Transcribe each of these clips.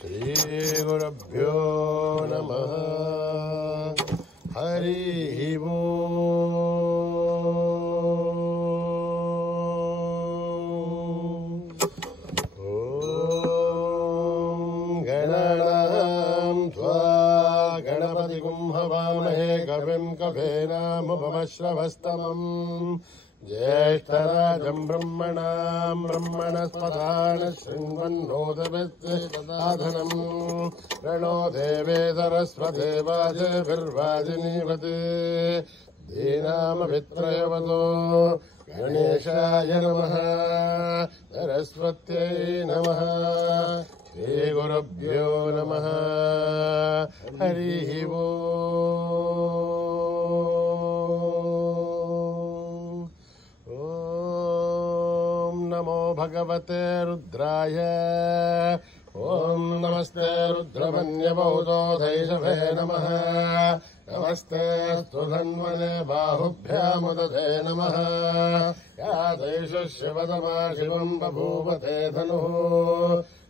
श्रीगुरुभ्यो नमः। हरि ओम्। गणानां त्वा गणपतिगुं हवामहे कविं कवीनामुपमश्रवस्तमम् ज्येष्ठराजम् ब्रह्मणाम् ब्रह्मणस्पदान शृण्वन्नोदविद्येतदाधनम् प्रणो देवे सरस्वते वाजेभिर्वाजिनीवते दीनामभित्रयवतो गणेशाय नमः सरस्वत्यै नमः श्रीगुरुभ्यो नमः हरिः ओम्। नमो भगवते रुद्राय। ओम् नमस्ते रुद्रमन्यबहुतोधैषभे नमः। नमस्ते स्तु धन्वने बाहुभ्यामुदते नमः। या दैषः शिवतमा शिवम् बभूवते धनुः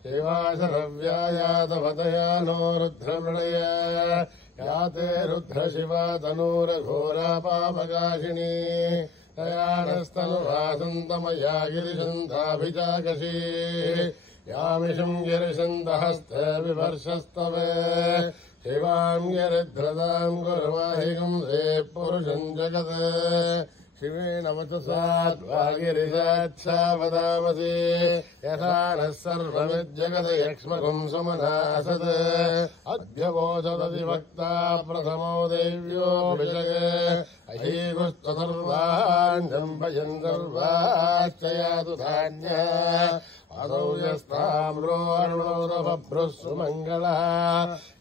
शिवाशरव्यायातवतया नो रुद्रमृणय या ते रुद्रशिवा तनूरघोरा पापकाशिनी तयानस्तनुरासन्तमया गिरिशन्ताभिजाकशी यामिषम् गिरिशन्तहस्ते विवर्षस्तवे शिवाम् गिरिध्रदाम् गुरुवाहिकम् ते पुरुषम् जगत् शिवेन वचसा त्वा गिरिशाच्छा वदामसि यथा नः सर्वमिज्जगत् यक्ष्मकुम् सुमनासत् अभ्यवोचदधिवक्ता प्रथमो देव्यो विषये अहीगुस्तुर्वाण्यम् भजन् सर्वाश्च यातु धान्यः असौ यस्ताम्रो अरुणोरभभ्रुः सुमङ्गलः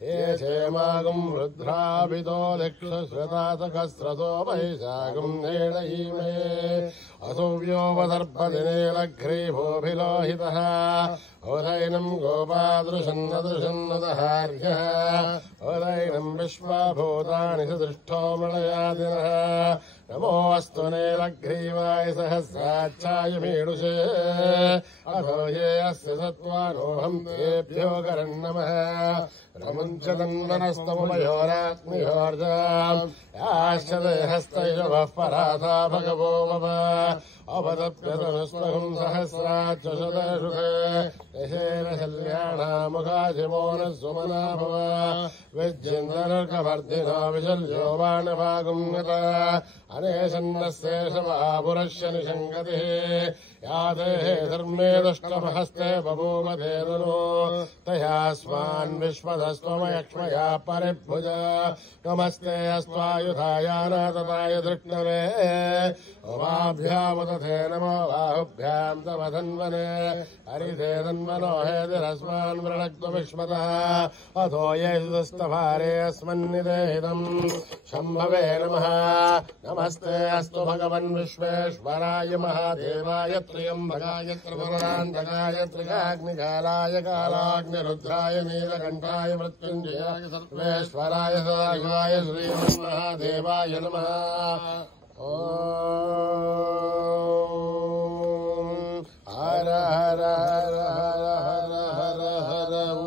ये क्षेमागुम् रुद्राभितो दिक्षुश्रतातकस्रतो वैशाखम् नेणयीमे असौ व्योमदर्पदिनेलघ्रीभोऽभिलोहितः ओदैनम् गोपादृशन्नदृशन्नदहार्यः ओदैनम् विश्वाभूतानि सदृष्टो मृळयादिनः नमोऽस्तु नीलग्रीवाय सहस्राक्षाय मीडुषे अथो ये अस्य सत्त्वानोऽहम् तेभ्यो करन्नमः रमुञ्चतन्वनस्तमुमयोरात्मयोर्जाम् याश्च देहस्तैषवः पराथा भगवो मम अपतप्यतनुस्महम् सहस्राच्च शतशुभे यशेन शल्याणामुखाशिमो नः सुमना भव विज्येन्द्रर्कवर्धिनो विशल्यो बाणभागुम् गता अनेशन्नस्येषवापुरस्य निषङ्गतिः या देहे धर्मे दुष्टमहस्ते बभूवधेनुनो तयास्मान् विश्वधस्त्वमयक्ष्मया परिभुज नमस्ते अस्त्वायुधायानातताय दृष्णवे उमाभ्यामुदथे नमो बाहुभ्याम् तव धन्वने हरिते धन्वनो हेतिरस्मान् वृणक्तु विश्वतः अथो ये सुस्तभारे अस्मन्निदेहितम् शम्भवे नमः नमस्ते अस्तु भगवन् विश्वेश्वराय महादेवाय त्र्यम्बकाय त्रिपुरान्तकाय त्रिकाग्निकालाय कालाग्निरुद्राय नीलकण्ठाय मृत्युञ्जयाय सर्वेश्वराय सदाशिवाय श्रीमन्महादेवाय नमः ॐ हर हर हर हर हर हर हर ॐ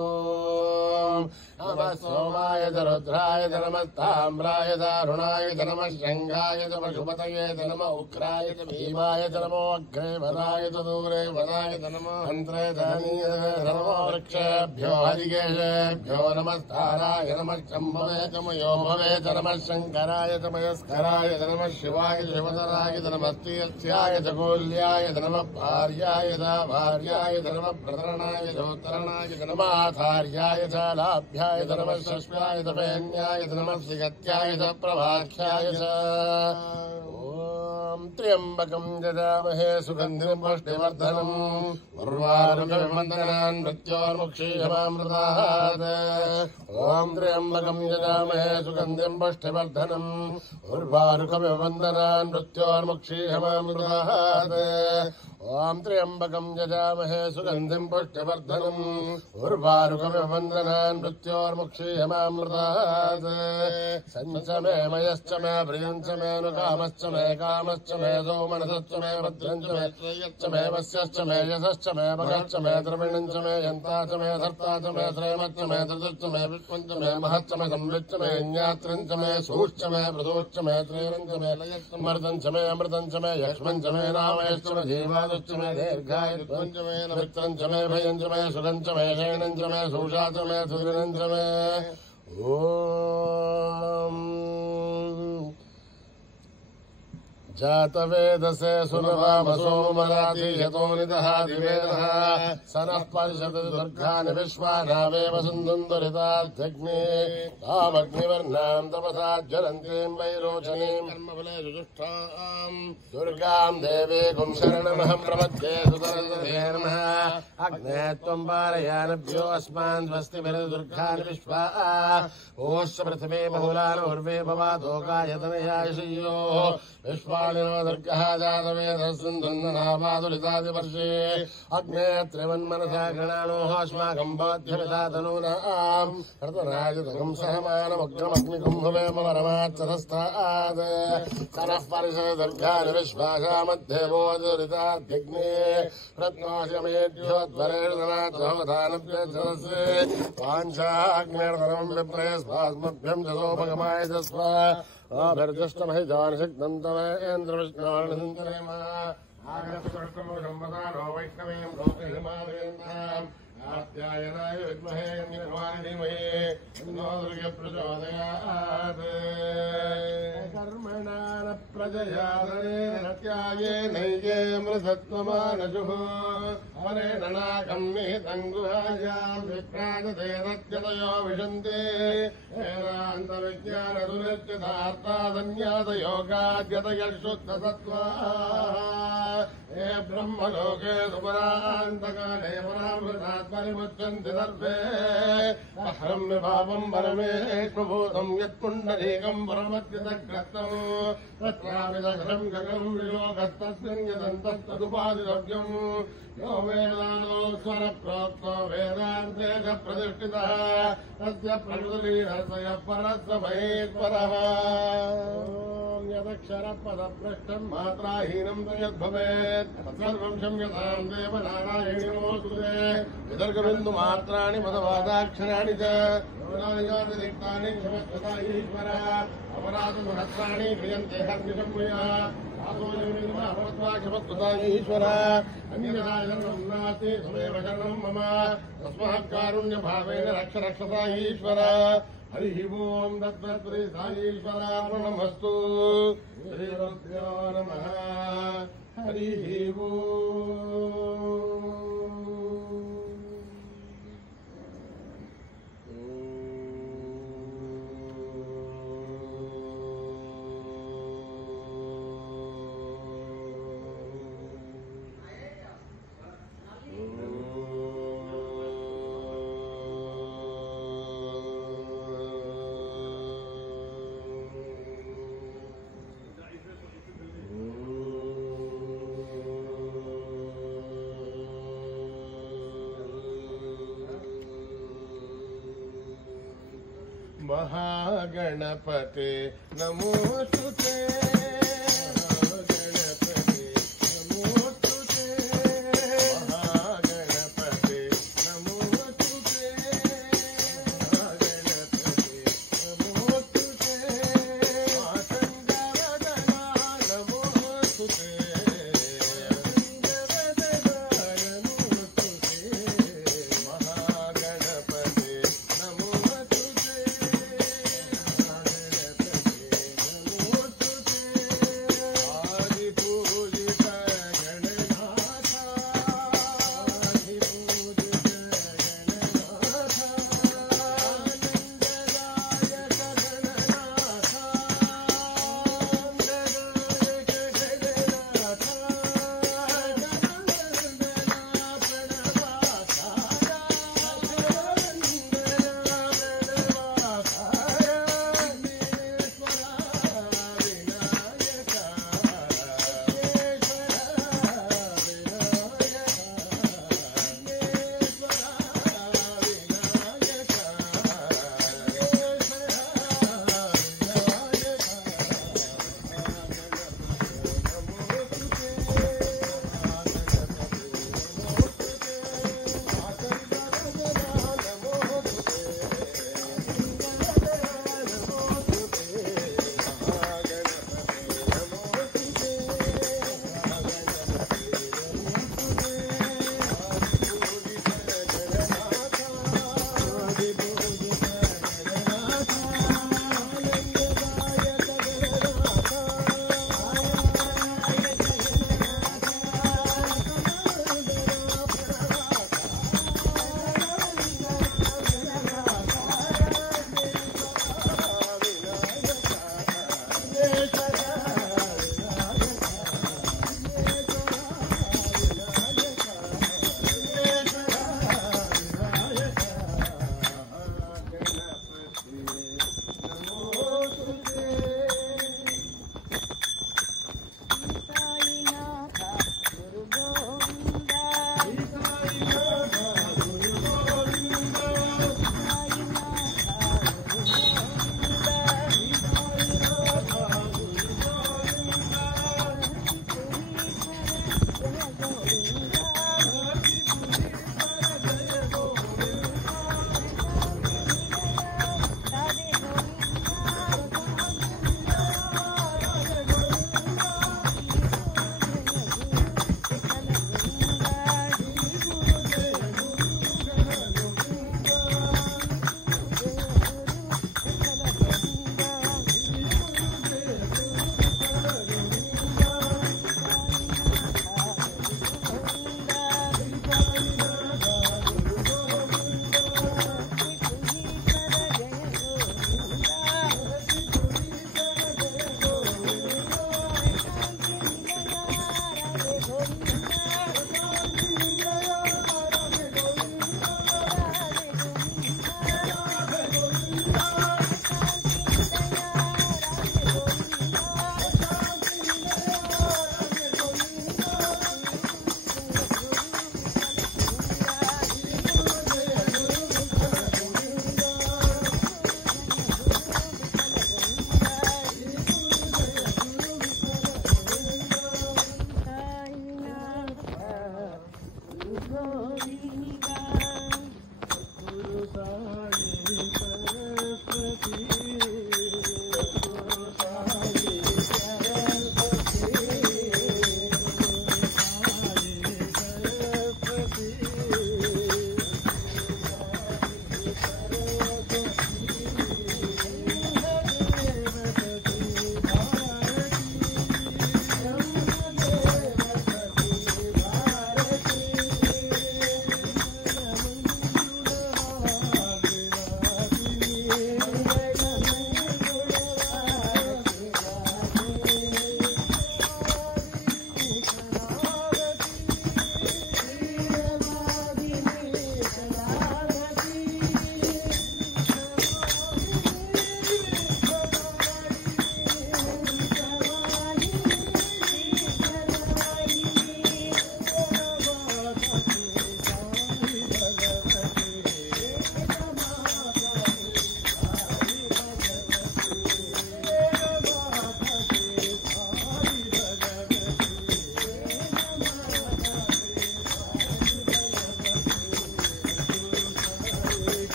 नमः सोमाय च रुद्राय च नमस्ताम्राय च अरुणाय च नमः शङ्गाय च पशुपतये च नमः उग्राय च भीमाय च नमो अग्रे वदाय च दूरे वदाय च नमः अन्त्रे धानीय च नमो वृक्षेभ्यो हरिकेशेभ्यो नमस्ताराय नमः शम्भवे च मयोभवे च नमः शङ्कराय च मयस्कराय च नमः शिवाय च शिवतराय च नमः स्त्रियस्याय च गोल्याय च नमः भार्याय च भार्याय च नमः प्रतरणाय च उत्तरणाय च नमः आचार्याय च लाभ्याय च नमः शश्वाय च फेन्याय च नमः सिगत्याय च प्रभाख्याय च ॐ त्र्यम्बकं यजामहे सुगन्धिं पुष्टिवर्धनम् उर्वारुकविमन्दनान् मृत्योर्मुक्षीयमामृतात् ॐ त्र्यम्बकं यजामहे सुगन्धिं पुष्टिवर्धनम् उर्वारुकविमन्दनान् मृत्योर्मुक्षीयमामृतात् ॐ त्र्यम्बकं यजामहे सुगन्धिं पुष्टिवर्धनम् उर्वारुकविमन्दनान् मृत्योर्मुक्षीयमामृतात् सञ्च मे मयश्च मे प्रियञ्च मे नुकामश्च मे कामश्च मे सौमनसश्च मे भद्रञ्च मे श्रेयश्च मे वस्यश्च मे यशश्च मे भगश्च मे द्रविणञ्च मे यन्ता च मे धर्ता च मे श्रेमश्च मे धृतश्च मे विश्वञ्च मे महश्च मे संविच्च मे ज्ञात्रञ्च मे सूश्च मे प्रदोश्च मे श्रेरञ्च मे मर्दञ्च मे अमृतञ्च मे यक्ष्मञ्च मे रामयश्च मे जीवादश्च मे दीर्घायुत्वञ्च मे मित्रञ्च मे भयञ्च मे सुखञ्च मे शयनञ्च मे सूषा च मे सुदिनञ्च मे ॐ जातवेदसे सुनवामसो मराति यतो निदहाति वेदः सनः परिषदति दुर्गानि विश्वानामेव सुन्दुरिताध्यग्ने तामग्निवर्णाम् तपसा ज्वलन्तीम् वैरोचनीम् कर्मफलेषु जुष्टाम् दुर्गाम् देवीकुं शरणमहम् प्रपद्ये सुतरते नमः अग्ने त्वम् पारयानभ्यो अस्मान् स्वस्तिभिर् दुर्गानि विश्वा ओश्च पृथिवी बहुलानुर्वे भवादोकायतनयायशय्यो विश्वालिनो दुर्गः जातवेदस्सुन्दन्ननामादुलितादिवर्षे अग्ने त्रिवन्मनसा गणानोः अस्माकम् बोध्यमितातनूनाम् ऋतुराजितकम् सहमानमग्रमग्निकम् भवेम परमाच्चतस्तात् सरः परिषद दुर्गानि विश्वासा मध्ये बोधुरिताध्यग्ने रत्नोऽस्यमेभ्योद्वरेणनाथोधानभ्यजलसे वाञ्छाग्नेर्धनम् विप्रयस्वास्मभ्यम् जसोपगमाय जस्वा आभिर्दुष्टमहिजानशक्तं तमेन्द्रविष्णोर्निसन्तरेम आगतकर्तमसंवदानो वैष्णवीं लोकहिमालयन्ताम् आत्यायनाय विद्महे निर्वाणि धीमहि तन्नो दुर्गे प्रचोदयात् कर्मणा न प्रजया धनेन त्याये नैये मृतत्वमानजुः हरेण नाकं निहितं गुहायां विक्राजते तत्यतयो विशन्ते वेदान्तविज्ञानदुरित्यदार्थादन्यासयोगाद्यतयशुद्धसत्त्वाः हे ब्रह्मलोके सुपरान्तकाले परामृतात् परिमुच्यन्ति सर्वे अहं विभावं परमेष्वभूतं यत्पुण्डरीकं परमद्यतग्रस्तम् तत्राविदघ्रं गगं विलोकस्तस्मिन् यदन्तस्तदुपादितव्यम् यो वेदान्तोऽस्वरप्रोक्तो वेदान्ते च प्रतिष्ठितः तस्य प्रकृतिलीनस्य परस्य महेश्वरः यदक्षरपदभ्रष्टं मात्राहीनं तु यद्भवेत् तत्सर्वं क्षम्यतां देव नारायणी नमोऽस्तुते विदर्गबिन्दुमात्राणि पदवादाक्षराणि च योगादिरिक्तानि क्षमस्वता ईश्वर अपराधसहस्राणि क्रियन्ते हर्निशम्भूयः क्षमस्वता ईश्वर अन्यथा शरणं नास्ति त्वमेव शरणं मम तस्मात् कारुण्यभावेन रक्ष रक्षता ईश्वर हरिः ओम् तत्त्वत्पदे साईश्वरार्पणमस्तु श्रीगुरुभ्यो नमः हरिः ओम् महागणपते नमोस्तुते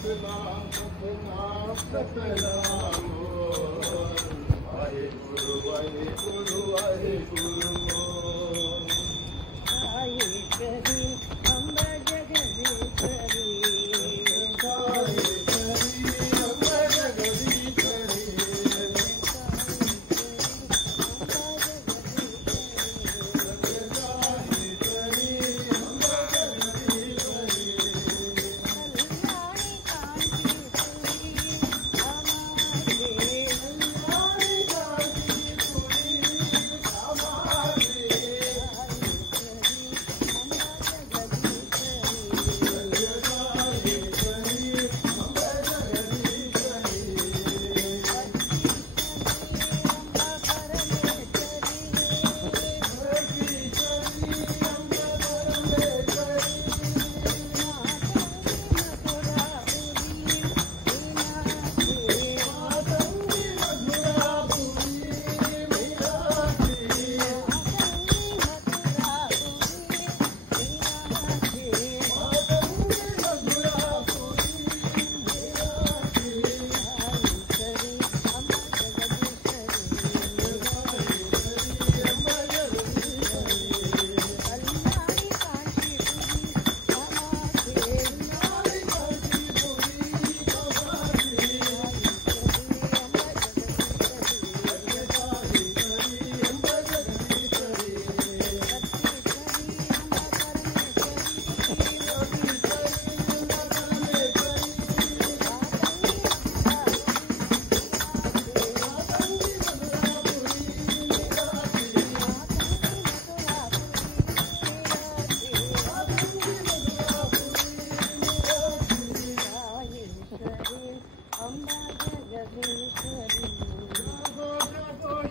सतनाम सतनाम सतनाम बोल वाहेगुरु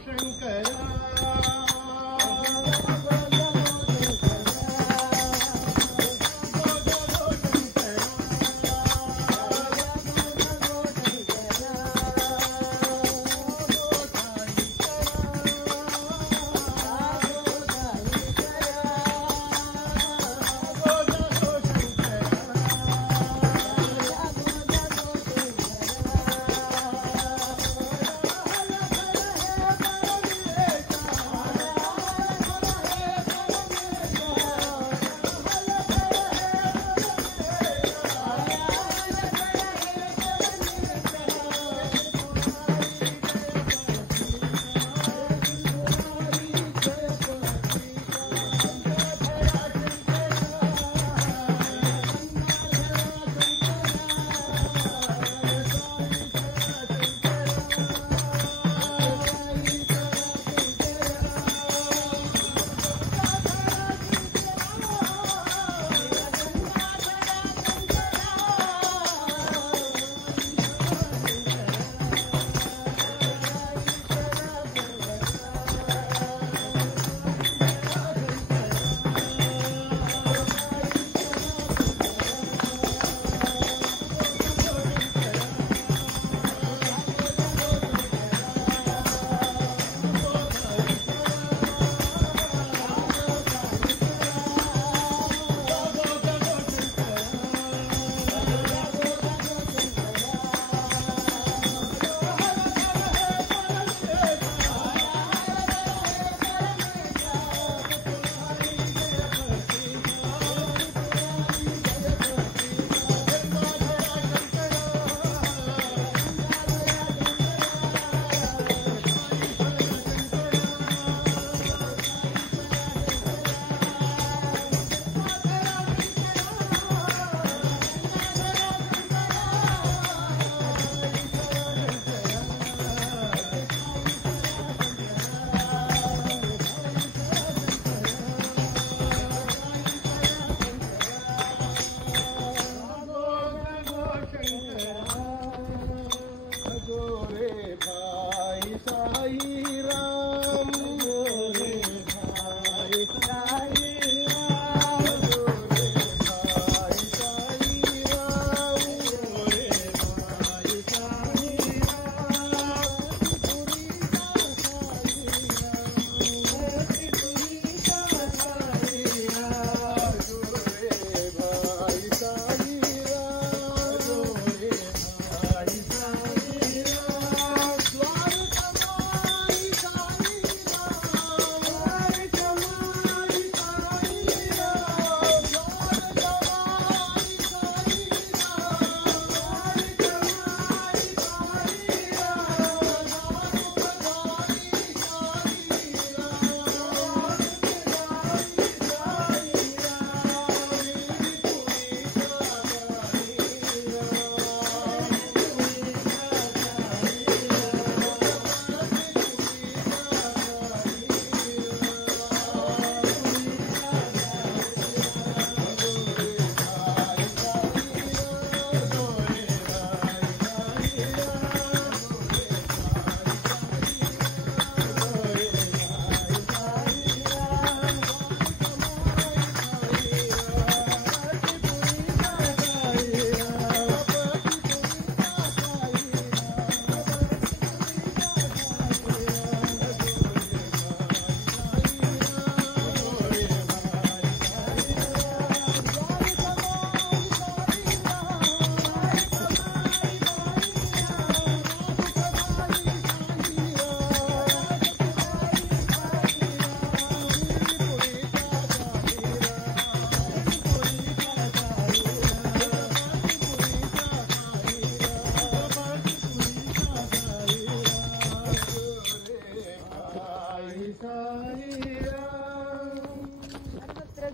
Shri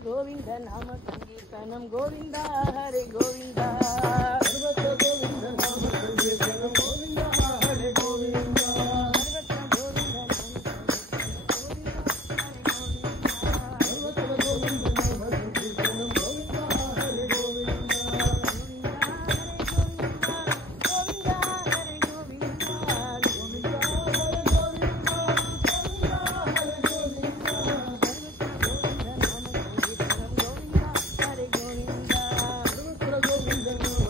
गोविंद नाम संकीर्तनम गोविंद हरे गोविंद गोविंद नाम संकीर्तनम गोविंद हरे गोविंद गोविंद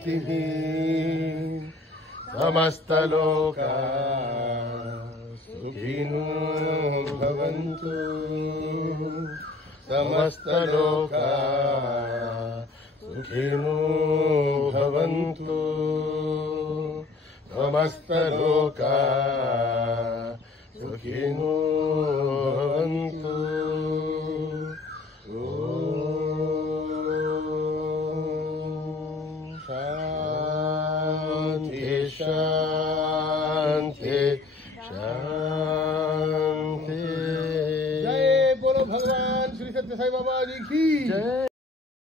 शान्तिः समस्तलोका सुखिनो भवन्तु समस्तलोका सुखिनो भवन्तु समस्तलोका सुखिनो भवन्तु शान्ति शान्ति शान्ति। जय बोलो भगवान श्री सत्य साई बाबा जी की जय।